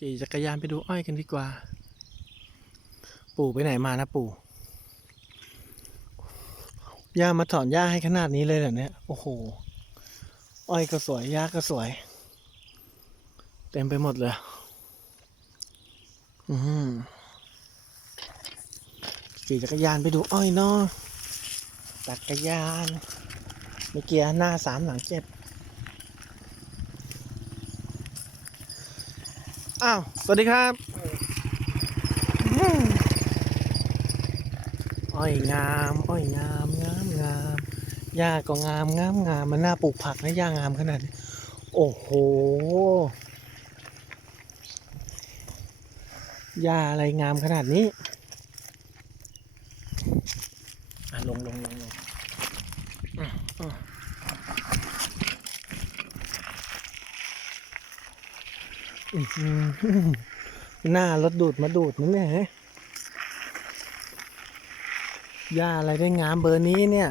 ขี่จักรยานไปดูอ้อยกันดีกว่า ปู่ไปไหนมานะปู่ย่ามาถอนหญ้าให้ขนาดนี้เลยเหรอเนี่ยโอ้โห อ้อยก็สวยหญ้าก็สวย เต็มไปหมดเลย อืมขี่จักรยานไปดูอ้อยเนาะจักรยาน เมีเกียร์หน้าสามหลังเจ็ด อ้าว สวัสดีครับอืมอ้อยงาม อ้อยงาม งามงามหญ้าก็งามงามงาม มันน่าปลูกผักนะหญ้างามขนาดนี้ โอ้โหหญ้าอะไรงามขนาดนี้อะลงลงลงลงอะอะอื้อ หน้ารถดูดมาดูดนั่นเนี่ยหญ้าอะไรได้งามเบอร์นี้เนี่ย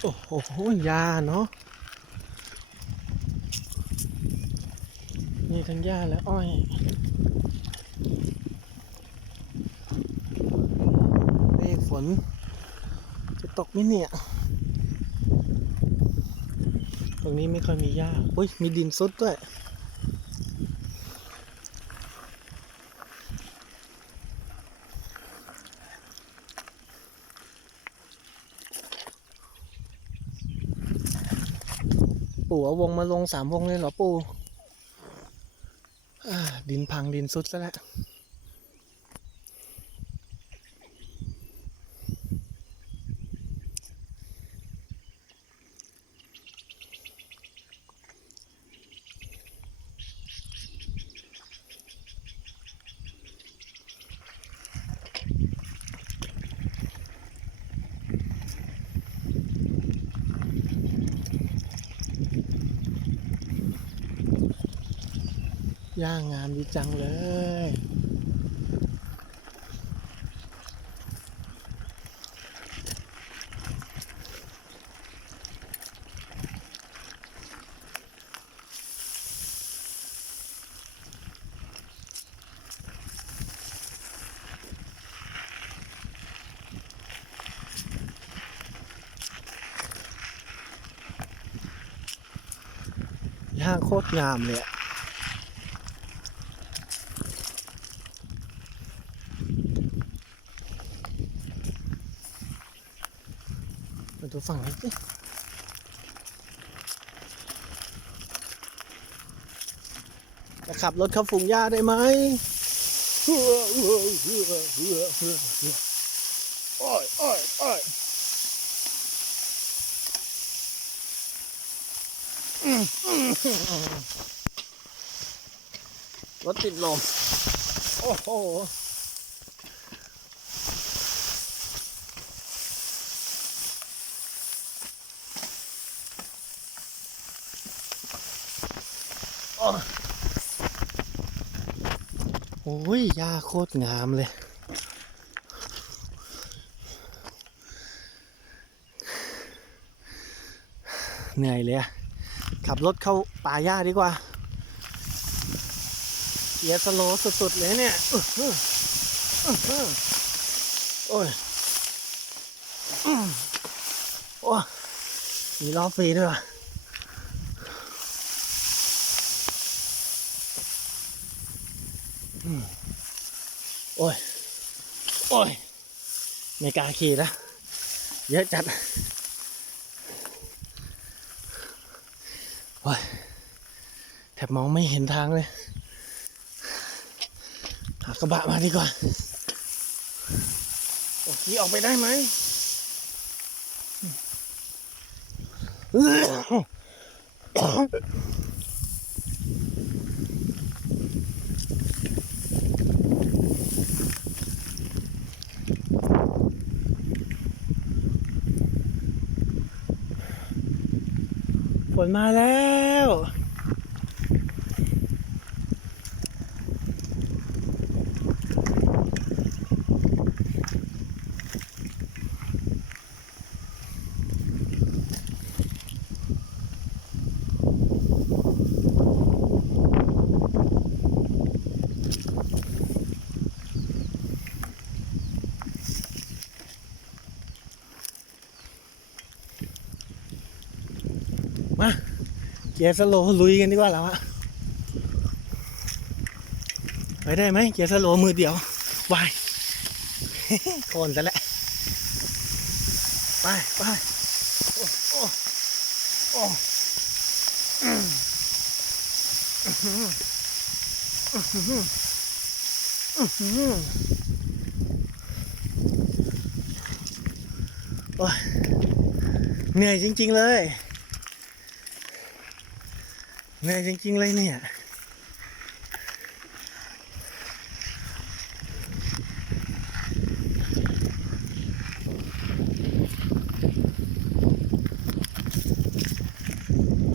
โอ้โหยาเนาะ นี่ทั้งหญ้าและอ้อย เมฆฝ น จะตกไหมเนี่ย ตรงนี้ไม่ค่อยมีหญ้าอุ้ย มีดินซุดด้วย ปู่เอาวงมาลงสามวงเลยเหรอปู่ดินพังดินสุดแล้วแหละ ย่างงามดีจังเลย ย่างโคตรงามเลยอะ มาดูฝั่งนี้สิจะขับรถเข้าฝูงหญ้าได้ไหมเฮ้อเฮ้อเฮ้อเฮ้อเฮ้อเฮ้อเฮ้อโอ้ยโอ้ยโอ้ยอืมอืมอืมรถติดลม โอ้โห โอ้ยหญ้าโคตรงามเลย เหนื่อยเลยอะขับรถเข้าป่าหญ้าดีกว่า เกียร์สโลสุดๆเลยเนี่ยโอ้ยโอ้มีล้อฟรีด้วยว่ะ โอ้ย โอ้ย ไม่กล้าขี่แล้ว เยอะจัด โอ้ย แทบมองไม่เห็นทางเลย หากระบะมาดีกว่าโอ้ขี่ออกไปได้ไหม ฝนมาแล้ว มาเกียร์สโลว์ลุยกันดีกว่าแล้วอะไปได้ไหมเกียร์สโลว์มือเดียววายโคนซะแล้วไปไปโอ้โอ้โอ้อืมอื้อหืออื้อหืออื้อหือโอ้ยเหนื่อยจริง ๆ เลย เหนื่อยจริงๆเลยเนี่ย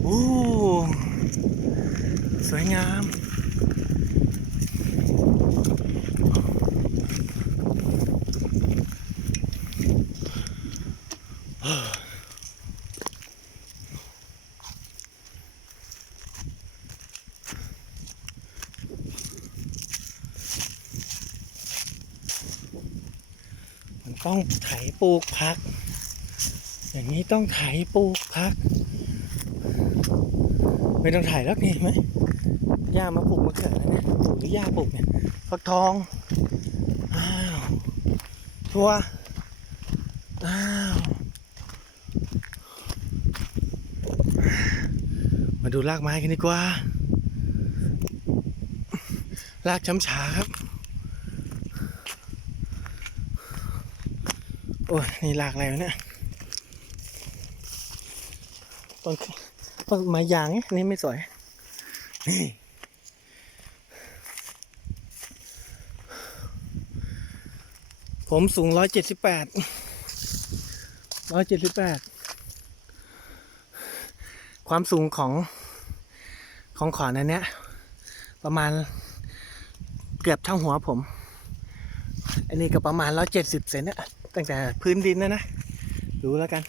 โอ้ สวยงาม มัน ต้องไถปลูกพัก อย่างนี้ต้องไถปลูกพัก ไม่ต้องไถแล้วนี่เห็นไหมย่ามาปลูกมะเขือแล้วเนี่ยหรือย่าปลูกเนี่ยฟักทองอ้าวถั่วอ้าวมาดูรากไม้กันดีกว่า รากช้ำฉาครับ อ้ยนี่รากอะไรวะเนี่ยต้นต้นไม้ยางเนี่ยนนี่ไม่สวยนี่ผมสูงร้อยเจ็ดสิบแปดร้อยเจ็ดสิบแปดความสูงของของขอนอันเนี้ย ประมาณเกือบเท่าหัวผม อันนี้ก็ประมาณร้อยเจ็ดสิบเซนเนี่ย ตั้งแต่พื้นดินนะนะ ดูแล้วกัน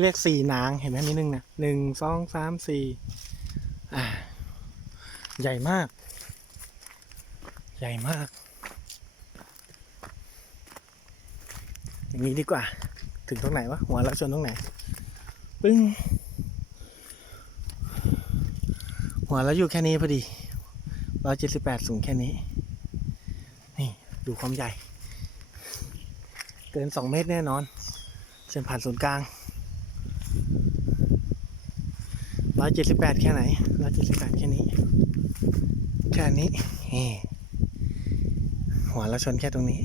เรียกสี่นางเห็นไหมมีหนึ่งนะหนึ่งสองสามสี่อ่า ใหญ่มาก ใหญ่มากอย่างนี้ดีกว่า ถึงตรงไหนวะ หัวเราชนตรงไหน ปึ้ง หัวเราอยู่แค่นี้พอดีร้อยเจ็ดสิบแปดสูงแค่นี้ นี่ดูความใหญ่ เกินสองเมตรแน่นอน เส้นผ่านศูนย์กลางร้อยเจ็ดสิบแปดแค่ไหนร้อยเจ็ดสิบแปดแค่นี้ แค่นี้หัวเราชนแค่ตรงนี้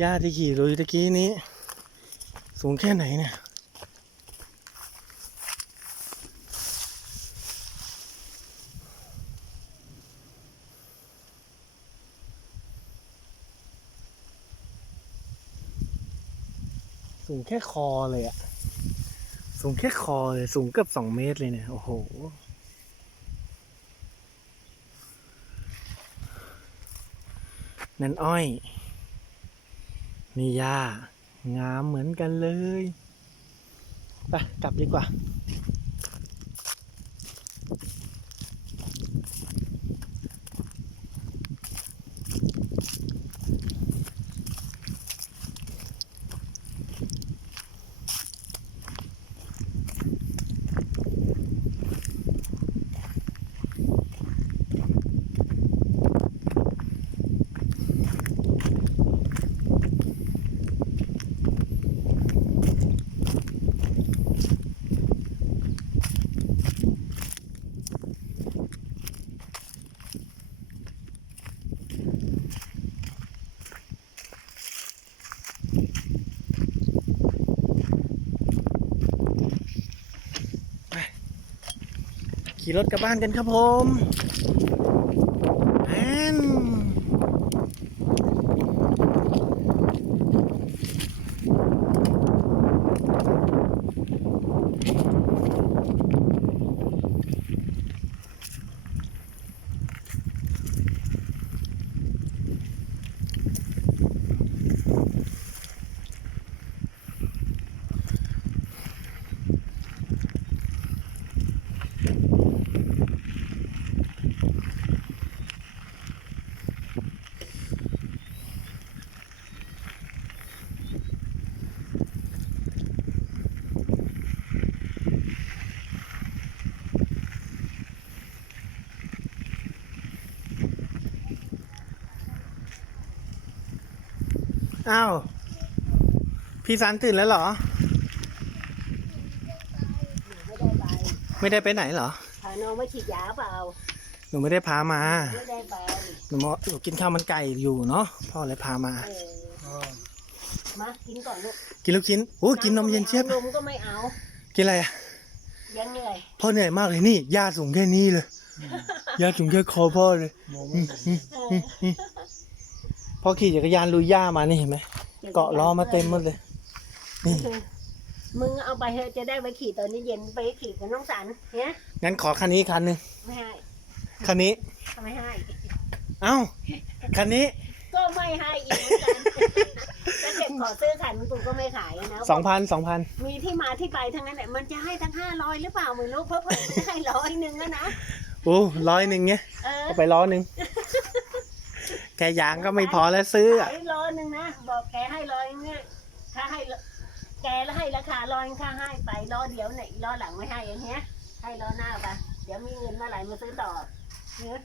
หญ้าที่ขี่ลุยตะกี้นี้ สูงแค่ไหนเนี่ย สูงแค่คอเลยอะสูงแค่คอเลย สูงเกือบสองเมตรเลยเนี่ย โอ้โหนั่นอ้อย นี่ย่างามเหมือนกันเลย ไป กลับดีกว่า ขี่รถกลับบ้านกันครับผมแอน อ้าว พี่สันตื่นแล้วเหรอไม่ได้ไปไม่ได้ไปไหนเหรอ พาน้องมาฉีดยาเปล่า หนูไม่ได้พามา ไม่ได้ไปหนูมอหนูกินข้าวมันไก่อยู่เนาะ พ่อเลยพามา เออมากินก่อนลูกกินลูกชิ้นโอ้กินนมเย็นเชียบ นมก็ไม่เอา กินอะไรอะยังเหนื่อยพ่อเหนื่อยมากเลยนี่ย่าสูงแค่นี้เลยย่าสูงแค่คอพ่อเลย อืมอืมอืมอืม พ่อขี่จักรยานลุยย่ามานี่เห็นไหมเกาะล้อมาเต็มหมดเลย นี่ มึงเอาไปเถอะจะได้ไปขี่ตอนนี้เย็นไปขี่กับน้องสันเนี่ยงั้นขอคันนี้คันหนึ่งไม่ให้คันนี้ ไม่ให้ เอ้า คันนี้ ก็ไม่ให้อีกเหมือนกันถ้าเก็บขอซื้อขันกูก็ไม่ขายนะสองพันสองพัน มีที่มาที่ไปทั้งนั้นแหละมันจะให้ทั้งห้าร้อยหรือเปล่าไม่รู้เพิ่มๆให้ร้อยหนึ่งอะนะ โอ้ร้อยหนึ่งเงี้ย เออ เอาไปร้อยหนึ่ง แค่ยางก็ไม่พอแล้วซื้ออะขายร้อยหนึ่งนะบอกแกให้ร้อยเนี่ยถ้าให้แกแล้วให้ราคาร้อยค่าให้ไปร้อยเดียวไหนร้อยหลังไม่ให้อย่างเงี้ยให้ร้อยหน้าไปเดี๋ยวมีเงินเมื่อไหร่มาซื้อต่อเนื้อ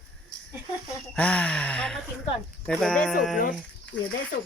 อ่าเอามากินก่อนบ๊ายเดี๋ยวได้สูบรบาถย เดี๋ยวได้สูบ